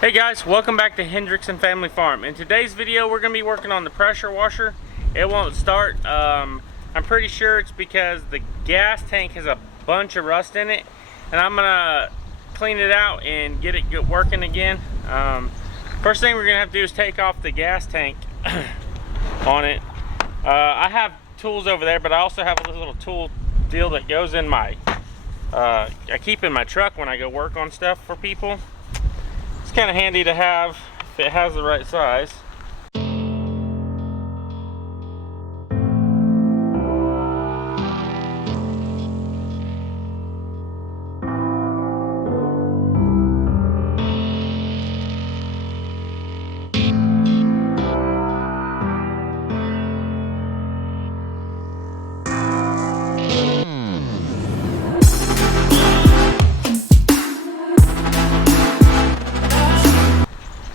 Hey guys, welcome back to Hendrickson Family Farm. In today's video we're going to be working on the pressure washer. It won't start. I'm pretty sure it's because the gas tank has a bunch of rust in it, and I'm going to clean it out and get it working again. First thing we're going to have to do is take off the gas tank on it. I have tools over there, but I also have a little tool deal that goes in my I keep in my truck when I go work on stuff for people. It's kind of handy to have if it has the right size.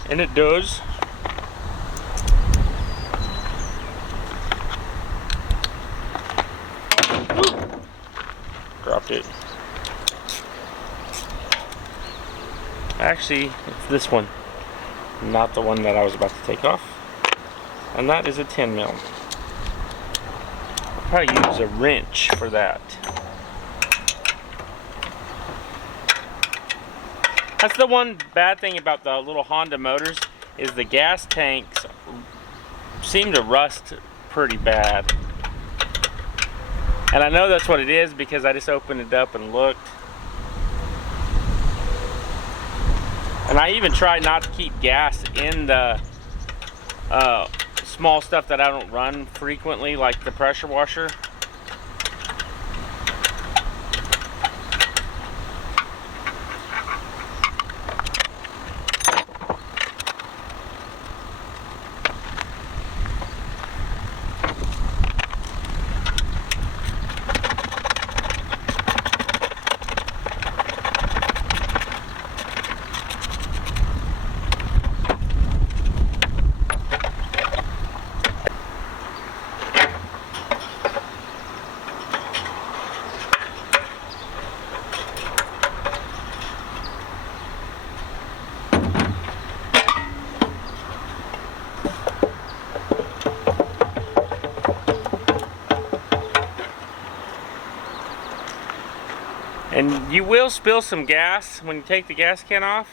And it does. Dropped it. Actually, it's this one, not the one that I was about to take off. And that is a 10 mil. I'll probably use a wrench for that. That's the one bad thing about the little Honda motors, is the gas tanks seem to rust pretty bad. And I know that's what it is because I just opened it up and looked. And I even try not to keep gas in the small stuff that I don't run frequently, like the pressure washer. And you will spill some gas when you take the gas can off.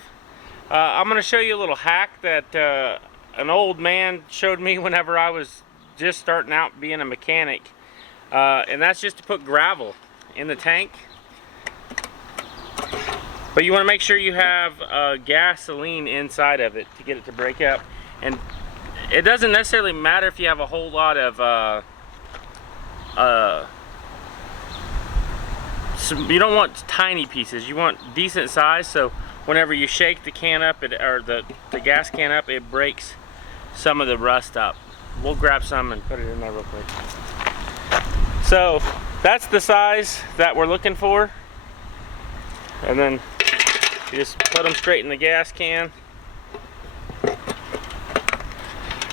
I'm going to show you a little hack that an old man showed me whenever I was just starting out being a mechanic. And that's just to put gravel in the tank. But you want to make sure you have gasoline inside of it to get it to break up. And it doesn't necessarily matter if you have a whole lot of you don't want tiny pieces, you want decent size, so whenever you shake the can up, or the gas can up, it breaks some of the rust up. We'll grab some and put it in there real quick. So that's the size that we're looking for, and then you just put them straight in the gas can.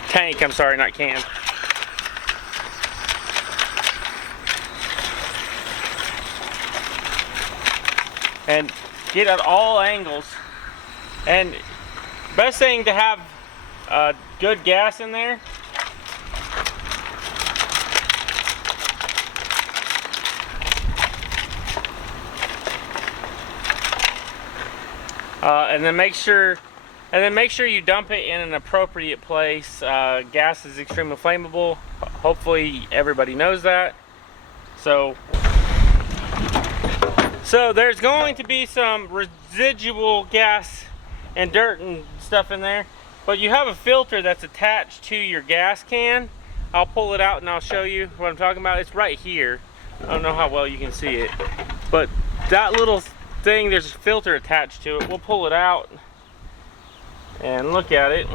Tank, I'm sorry, not can. And get at all angles. And best thing to have good gas in there. And then make sure you dump it in an appropriate place. Gas is extremely flammable. Hopefully everybody knows that. So there's going to be some residual gas and dirt and stuff in there, but you have a filter that's attached to your gas can. I'll pull it out and I'll show you what I'm talking about. It's right here. I don't know how well you can see it, but that little thing, there's a filter attached to it. We'll pull it out and look at it.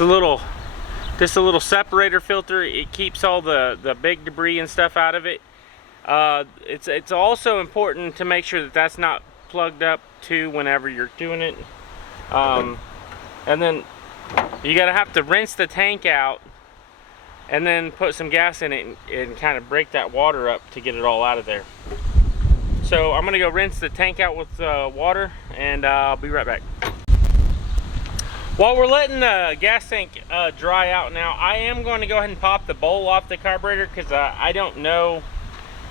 It's just a little separator filter. It keeps all the big debris and stuff out of it. It's also important to make sure that that's not plugged up too whenever you're doing it. And then you gotta have to rinse the tank out and then put some gas in it and kind of break that water up to get it all out of there. So I'm gonna go rinse the tank out with water, and I'll be right back. While we're letting the gas tank dry out now, I am going to go ahead and pop the bowl off the carburetor because I don't know,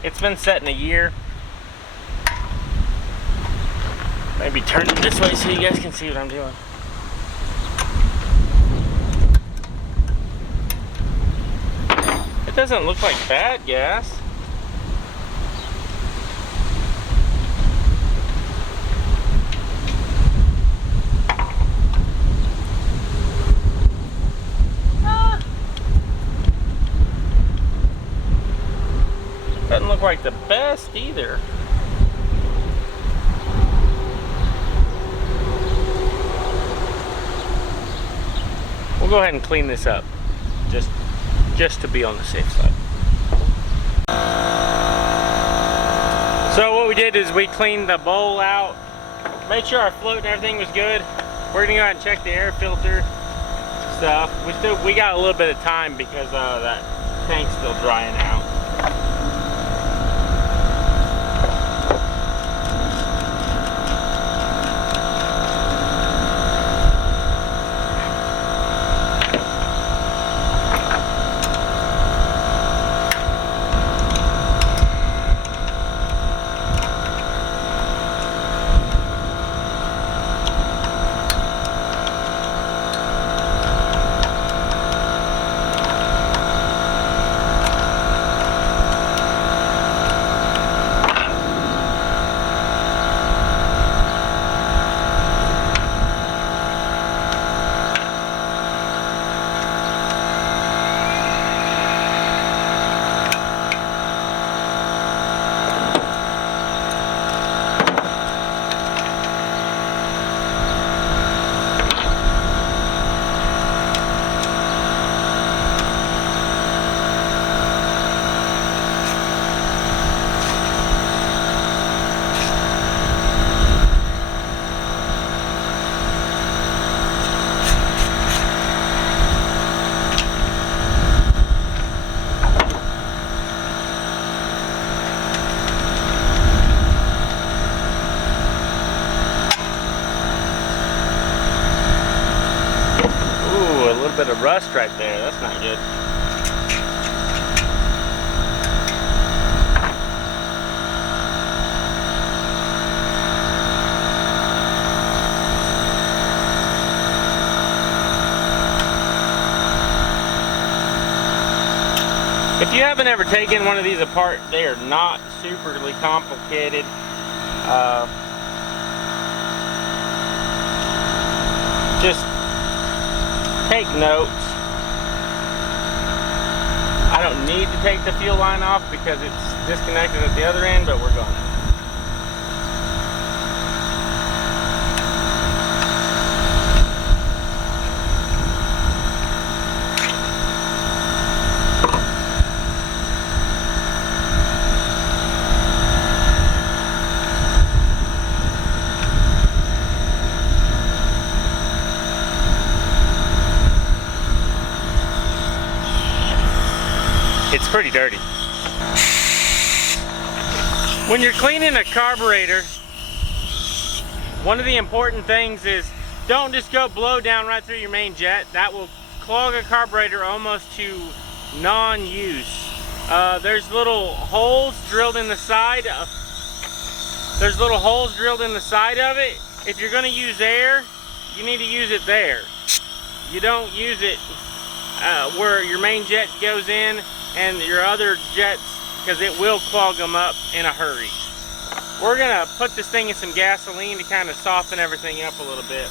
it's been set in a year. Maybe turn it this way so you guys can see what I'm doing. It doesn't look like bad gas. Doesn't look like the best either. We'll go ahead and clean this up, just to be on the safe side. So what we did is we cleaned the bowl out, made sure our float and everything was good. We're gonna go ahead and check the air filter stuff. We got a little bit of time because that tank's still drying out. Bit of rust right there. That's not good. If you haven't ever taken one of these apart, they are not superly complicated. Just take notes. I don't need to take the fuel line off because it's disconnected at the other end, but we're gonna. It's pretty dirty. When you're cleaning a carburetor, one of the important things is don't just go blow down right through your main jet. That will clog a carburetor almost to non-use. There's little holes drilled in the side. There's little holes drilled in the side of it. If you're going to use air, you need to use it there. You don't use it where your main jet goes in and your other jets, because it will clog them up in a hurry. We're going to put this thing in some gasoline to kind of soften everything up a little bit.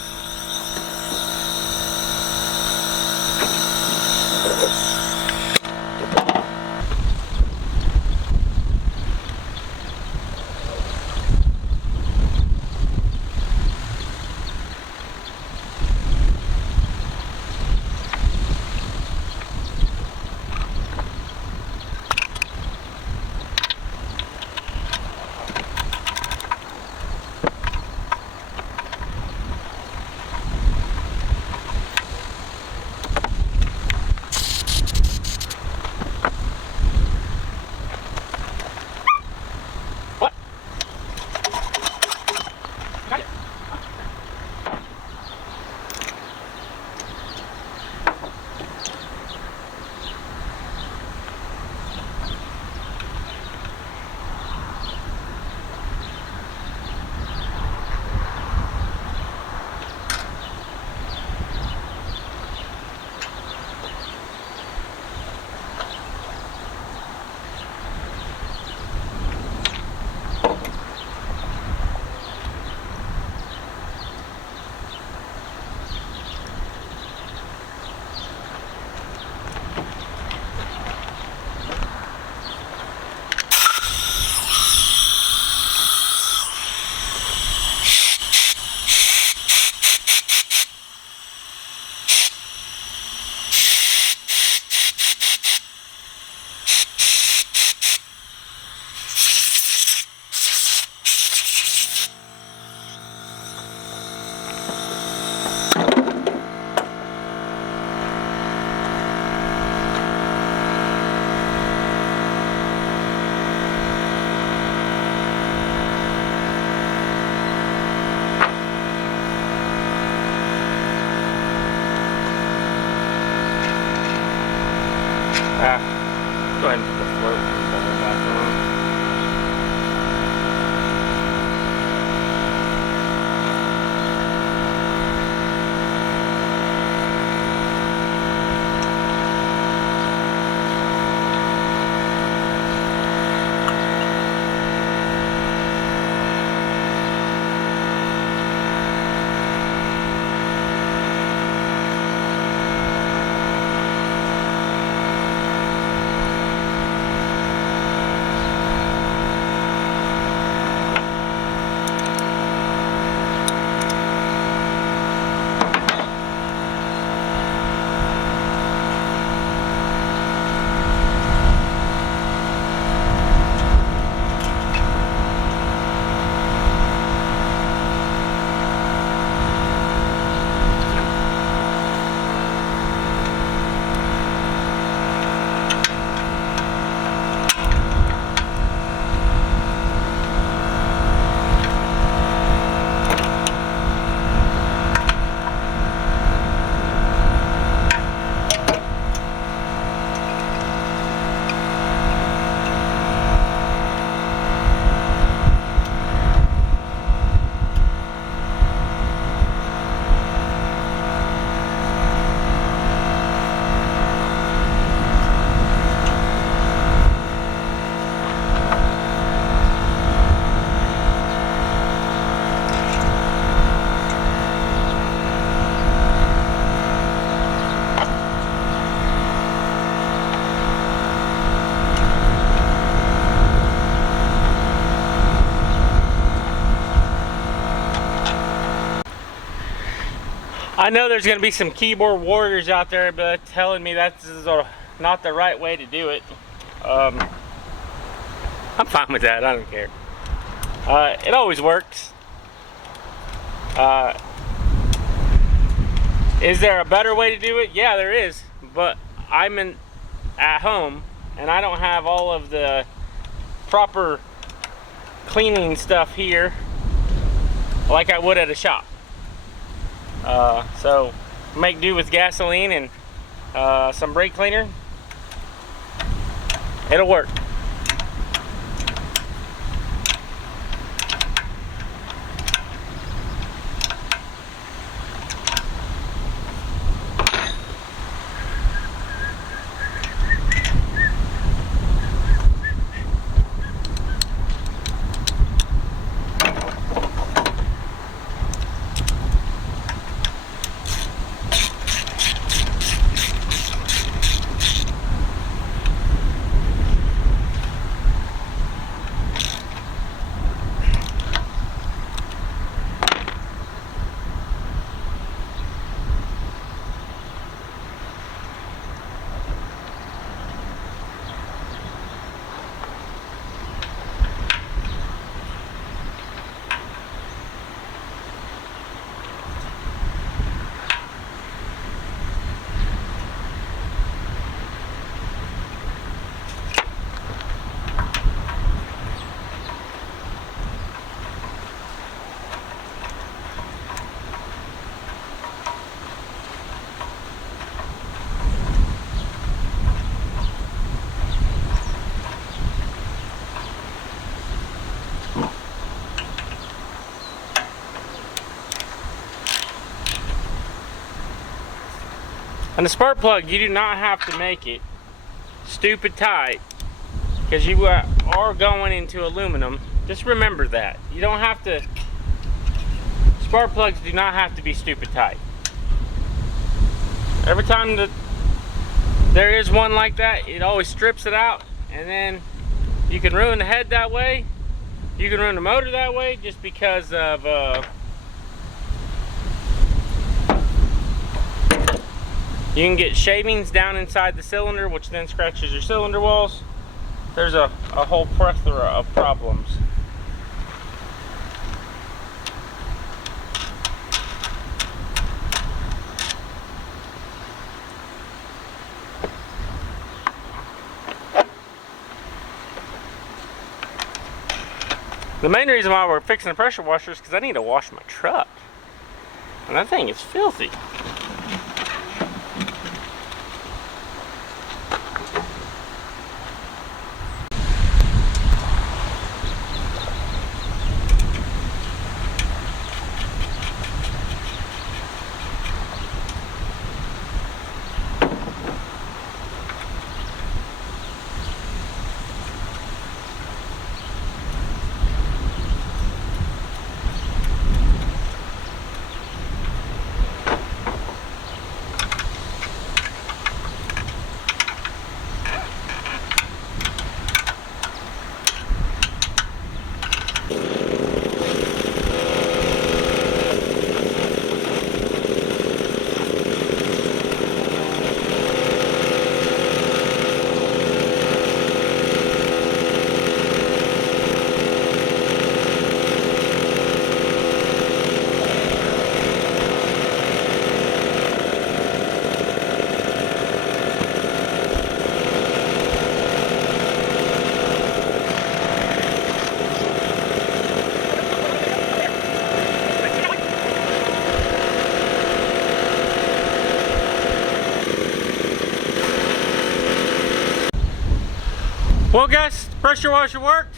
Go ahead and put the float control back on. I know there's going to be some keyboard warriors out there but telling me that's not the right way to do it. I'm fine with that. I don't care. It always works. Is there a better way to do it? Yeah, there is. But I'm at home and I don't have all of the proper cleaning stuff here like I would at a shop. So make do with gasoline and some brake cleaner. It'll work. And the spark plug, you do not have to make it stupid tight because you are going into aluminum. Just remember that. You don't have to, spark plugs do not have to be stupid tight. Every time that there is one like that, it always strips it out, and then you can ruin the head that way. You can ruin the motor that way just because of you can get shavings down inside the cylinder, which then scratches your cylinder walls. There's a whole plethora of problems. The main reason why we're fixing the pressure washer is because I need to wash my truck. And that thing is filthy. Well guys, pressure washer worked.